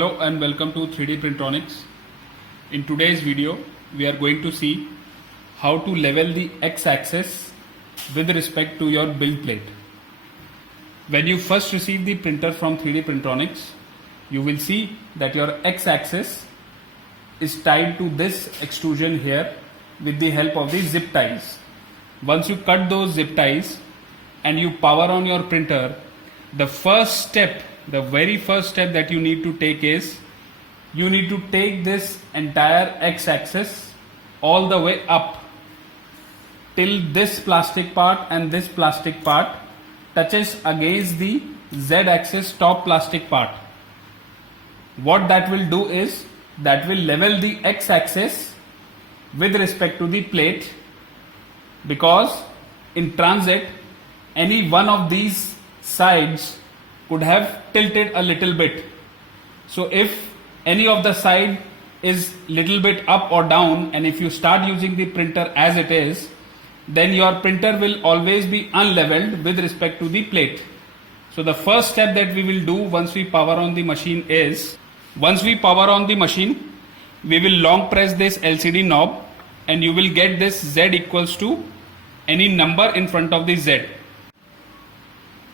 Hello and welcome to 3D Printronics. In today's video, we are going to see how to level the x-axis with respect to your build plate. When you first receive the printer from 3D Printronics, you will see that your x-axis is tied to this extrusion here with the help of the zip ties. Once you cut those zip ties and you power on your printer, the very first step that you need to take is you need to take this entire x-axis all the way up till this plastic part and this plastic part touches against the z-axis top plastic part. What that will do is that will level the x-axis with respect to the plate, because in transit any one of these sides could have tilted a little bit. So if any of the side is little bit up or down, and if you start using the printer as it is, then your printer will always be unleveled with respect to the plate. So the first step that we will do once we power on the machine is, once we power on the machine, we will long press this LCD knob and you will get this Z equals to any number in front of the Z.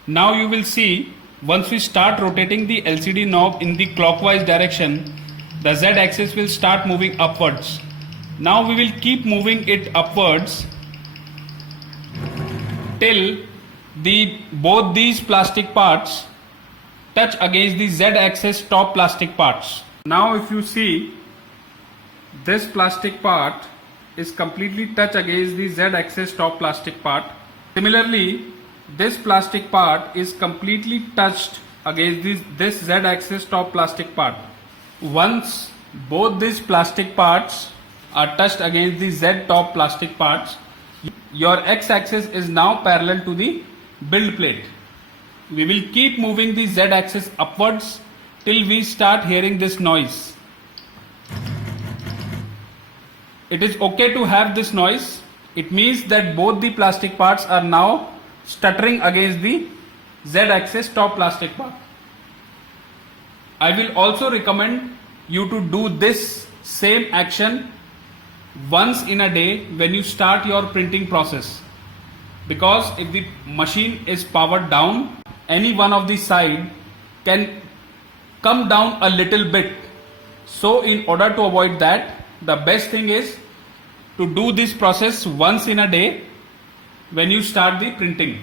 Now you will see, once we start rotating the LCD knob in the clockwise direction, the Z axis will start moving upwards. Now we will keep moving it upwards till both these plastic parts touch against the Z axis top plastic parts. Now if you see, this plastic part is completely touch against the Z axis top plastic part. Similarly, this plastic part is completely touched against this Z axis top plastic part. Once both these plastic parts are touched against the Z top plastic parts, your X axis is now parallel to the build plate. We will keep moving the Z axis upwards till we start hearing this noise. It is okay to have this noise. It means that both the plastic parts are now stuttering against the Z-axis top plastic part. I will also recommend you to do this same action once in a day when you start your printing process, because if the machine is powered down, any one of the side can come down a little bit. So in order to avoid that, the best thing is to do this process once in a day when you start the printing.